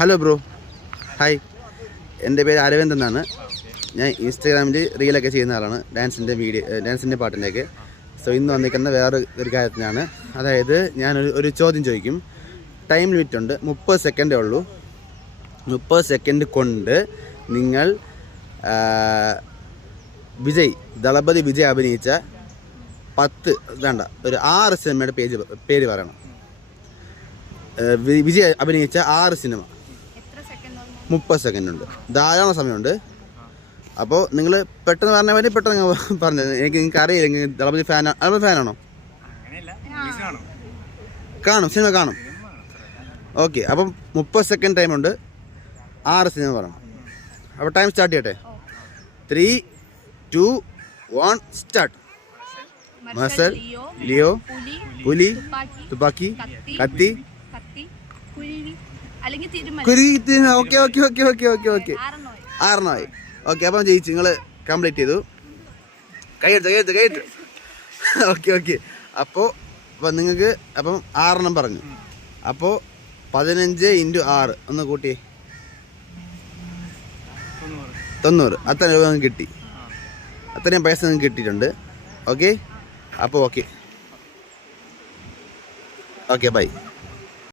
Hello bro, hi. എൻ്റെ പേര് അരവിന്ദ് എന്നാണ്. ഞാൻ ഇൻസ്റ്റാഗ്രാമിൽ റീലൊക്കെ ചെയ്യുന്ന ആളാണ്, ഡാൻസിൻ്റെ പാട്ടിൻ്റെയൊക്കെ. സോ ഇന്ന് വന്നിരിക്കുന്ന വേറെ ഒരു കാര്യത്തിനാണ്. അതായത് ഞാനൊരു ചോദ്യം ചോദിക്കും. ടൈം ലിമിറ്റ് ഉണ്ട്, 30 സെക്കൻഡേ ഉള്ളൂ. 30 സെക്കൻഡ് കൊണ്ട് നിങ്ങൾ ദളപതി വിജയ് അഭിനയിച്ച 6 സിനിമയുടെ പേര് പറയണം. വിജയ് അഭിനയിച്ച 6 സിനിമ. 30 സെക്കൻഡ് ഉണ്ട്, ധാരാളം സമയമുണ്ട്. അപ്പോൾ നിങ്ങൾ പെട്ടെന്ന് പറഞ്ഞ പോലെ പെട്ടെന്ന് പറഞ്ഞത്. നിങ്ങൾക്ക് അറിയില്ലെങ്കിൽ ദളപതി ഫാനാണോ? കാണും, സിനിമ കാണും. ഓക്കെ, അപ്പം 30 സെക്കൻഡ് ടൈമുണ്ട്, 6 സിനിമ പറയണം. അപ്പോൾ ടൈം സ്റ്റാർട്ട് ചെയ്യട്ടെ. 3, 2, 1 സ്റ്റാർട്ട്. മർസൽ, ലിയോ, പുലി, തുപ്പാക്കി, കത്തി, ഓക്കെ. 6 ഓക്കെ. അപ്പം ജയിച്ചു, നിങ്ങൾ കംപ്ലീറ്റ് ചെയ്തു. കൈയെടുത്ത്. ഓക്കെ. അപ്പോൾ നിങ്ങൾക്ക് 6 പറഞ്ഞു. അപ്പോൾ 15 × 6 ഒന്ന് കൂട്ടിയേ, 90. അത്ര രൂപ നിങ്ങൾക്ക് കിട്ടി, അത്രയും പൈസ നിങ്ങൾക്ക് കിട്ടിയിട്ടുണ്ട്. ഓക്കെ, അപ്പോൾ ഓക്കെ ബൈ.